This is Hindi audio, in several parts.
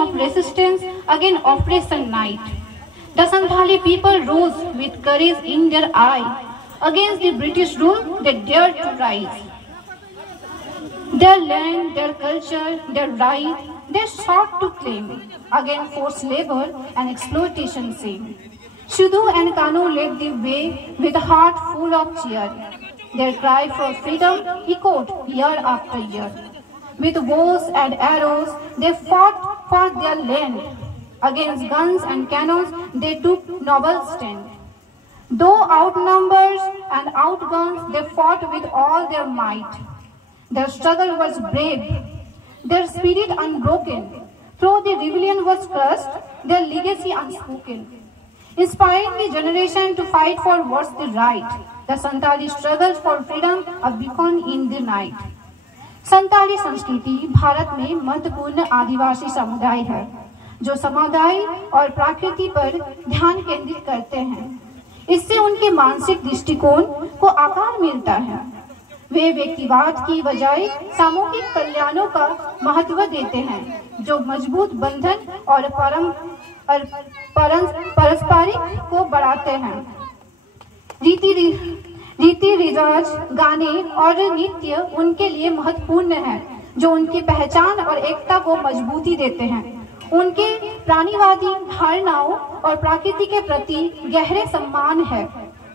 of resistance against oppression night. The Santhali people rose with courage in their eye. Against the British rule, they dared to rise. Their land, their culture, their right, they sought to claim against forced labor and exploitation same. Shudhu and Kanu led the way with a heart full of cheer. Their cry for freedom echoed year after year. With bows and arrows, they fought for their land. Against guns and cannons, they took noble stand. Though outnumbered and outgunned, they fought with all their might. Their struggle was brave, their spirit unbroken. Though the rebellion was crushed, their legacy unspoken. Inspiring the generation to fight for what's the right, the Santali struggles for freedom a beacon in the night. Santali संस्कृति भारत में महत्वपूर्ण आदिवासी समुदाय है, जो समुदाय और प्रकृति पर ध्यान केंद्रित करते हैं। इससे उनके मानसिक दृष्टिकोण को आकार मिलता है। वे व्यक्तिवाद की बजाय सामूहिक कल्याणों का महत्व देते हैं, जो मजबूत बंधन और पारस्परिक को बढ़ाते हैं। रीति रिवाज, गाने और नृत्य उनके लिए महत्वपूर्ण है, जो उनकी पहचान और एकता को मजबूती देते हैं। उनके प्राणीवादी धारणाओं और प्रकृति के प्रति गहरे सम्मान है।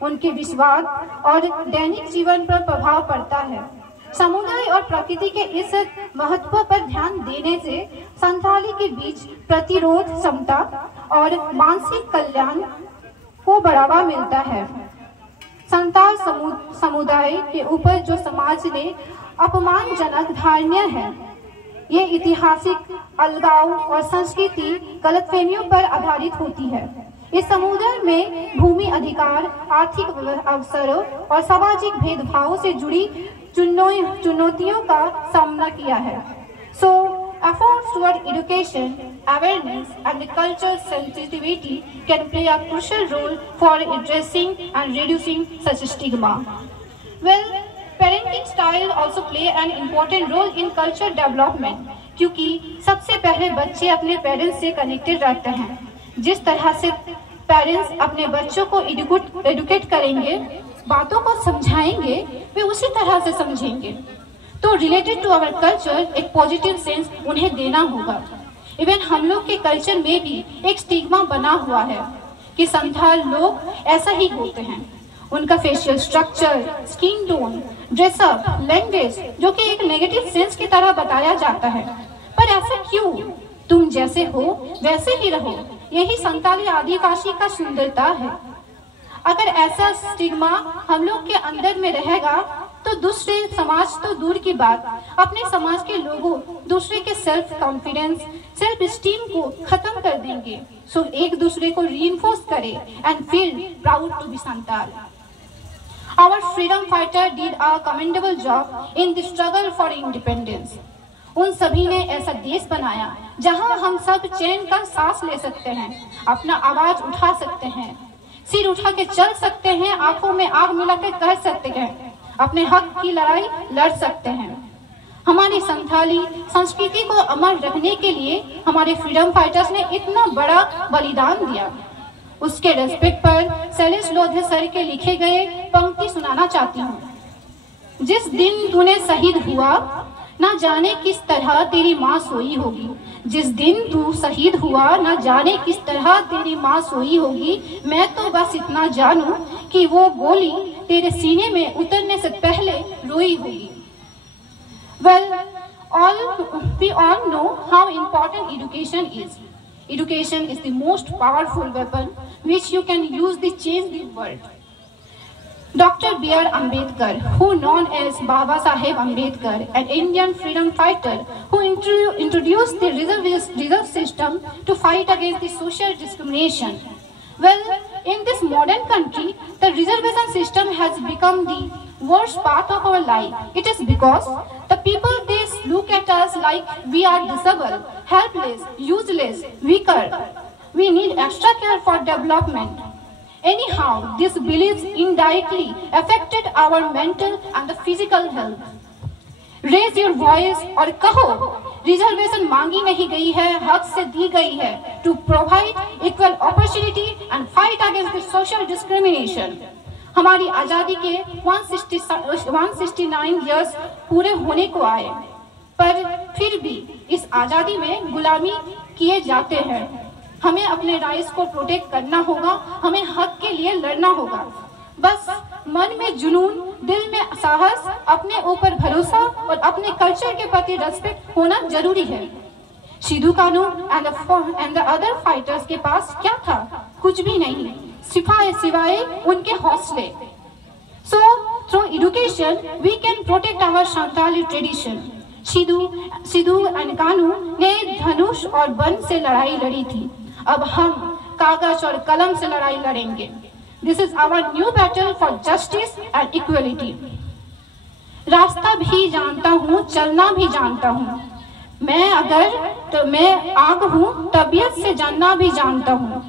उनके विश्वास और दैनिक जीवन पर प्रभाव पड़ता है। समुदाय और प्रकृति के इस महत्व पर ध्यान देने से संथाली के बीच प्रतिरोध क्षमता और मानसिक कल्याण को बढ़ावा मिलता है। संताल समुदाय के ऊपर जो समाज ने अपमानजनक धारणा है, ये ऐतिहासिक अलगाव और संस्कृति गलतफहमियों पर आधारित होती है। इस समुदाय में भूमि अधिकार, आर्थिक अवसरों और सामाजिक भेदभाव से जुड़ी चुनौतियों का सामना किया है। So, efforts toward education, awareness, and cultural sensitivity can play a crucial role for addressing and reducing such stigma. Well, parenting style also play an important role in cultural development, क्योंकि सबसे पहले बच्चे अपने पेरेंट्स से कनेक्टेड रहते हैं। जिस तरह से पेरेंट्स अपने बच्चों को एडुकेट करेंगे, बातों को समझाएंगे, वे उसी तरह से समझेंगे। तो रिलेटेड टू आवर कल्चर एक पॉजिटिव सेंस उन्हें देना होगा। इवन हम लोग के कल्चर में भी एक स्टिग्मा बना हुआ है कि संथाल लोग ऐसा ही होते हैं। उनका facial structure, skin tone, dress up, language जो कि एक नेगेटिव सेंस की तरह बताया जाता है। पर ऐसा क्यों? तुम जैसे हो वैसे ही रहो, यही संताली आदिवासी का सुंदरता है। अगर ऐसा स्टिग्मा हम लोग के अंदर में रहेगा तो दूसरे समाज तो दूर की बात, अपने समाज के लोगों दूसरे के सेल्फ कॉन्फिडेंस, सेल्फ स्टीम को खत्म कर देंगे। सो एक दूसरे को रीइंफोर्स करें and feel proud to be Santal. Our freedom fighter did a commendable job in the struggle for independence. उन सभी ने ऐसा देश बनाया जहां हम सब चैन का सांस ले सकते हैं, अपना आवाज उठा सकते हैं, सिर उठा के चल सकते हैं, आंखों में आग मिला के कह सकते हैं, अपने हक की लड़ाई लड़ सकते हैं। हमारी संथाली संस्कृति को अमर रखने के लिए हमारे फ्रीडम फाइटर्स ने इतना बड़ा बलिदान दिया। उसके रेस्पेक्ट पर शैलेश लोधे सर के लिखे गए पंक्ति सुनाना चाहती हूँ। जिस दिन तूने शहीद हुआ, ना जाने किस तरह तेरी माँ सोई होगी। जिस दिन तू शहीद हुआ, ना जाने किस तरह तेरी माँ सोई होगी। मैं तो बस इतना जानूं कि वो गोली तेरे सीने में उतरने से पहले रोई होगी। Well, we all know how important education is. Education is the most powerful weapon which you can use to change the world. Dr. B.R. Ambedkar, who known as Baba Saheb Ambedkar, an Indian freedom fighter who introduced the reserve system to fight against the social discrimination. Well, in this modern country, the reservation system has become the worst part of our life. It is because the people they look at us like we are disabled, helpless, useless, weaker. We need extra care for development. Anyhow, these beliefs indirectly affected our mental and the physical health. Raise your voice और कहो, रिजर्वेशन मांगी नहीं गई है, हक से दी गई है, to provide equal opportunity and fight against the social discrimination. हमारी आजादी के 169 इयर्स पूरे होने को आए, पर फिर भी इस आजादी में गुलामी किए जाते हैं। हमें अपने राइट्स को प्रोटेक्ट करना होगा, हमें हक के लिए लड़ना होगा। बस मन में जुनून, दिल में साहस, अपने ऊपर भरोसा और अपने कल्चर के प्रति रेस्पेक्ट होना जरूरी है। Sidhu Kanhu and the other fighters के पास क्या था? कुछ भी नहीं, सिवाय उनके हौसले। So through education we can protect our Santali tradition. Sidhu and Kanhu ने धनुष और वन से लड़ाई लड़ी थी, अब हम कागज और कलम से लड़ाई लड़ेंगे। This is our new battle for justice and equality. रास्ता भी जानता हूँ, चलना भी जानता हूँ। मैं आग हूँ, तबीयत से जानना भी जानता हूँ।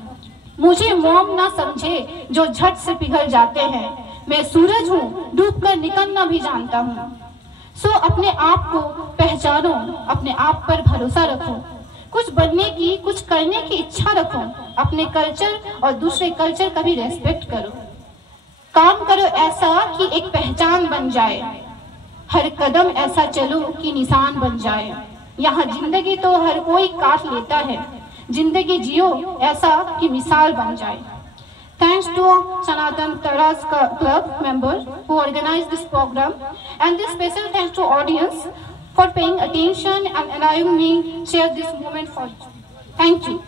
मुझे मोम ना समझे जो झट से पिघल जाते हैं। मैं सूरज हूँ, डूब कर निकलना भी जानता हूँ। सो अपने आप को पहचानो, अपने आप पर भरोसा रखो, कुछ बनने की, कुछ करने की इच्छा रखो, अपने कल्चर और दूसरे कल्चर का भी रेस्पेक्ट करो। काम करो ऐसा कि एक पहचान बन जाए, हर कदम ऐसा चलो कि निशान बन जाए। यहाँ जिंदगी तो हर कोई काट लेता है, जिंदगी जियो ऐसा कि मिसाल बन जाए। Thanks to Sanatan Taras Club members who organized this program, and this special thanks to audience for paying attention and allowing me share this moment for you. Thank you.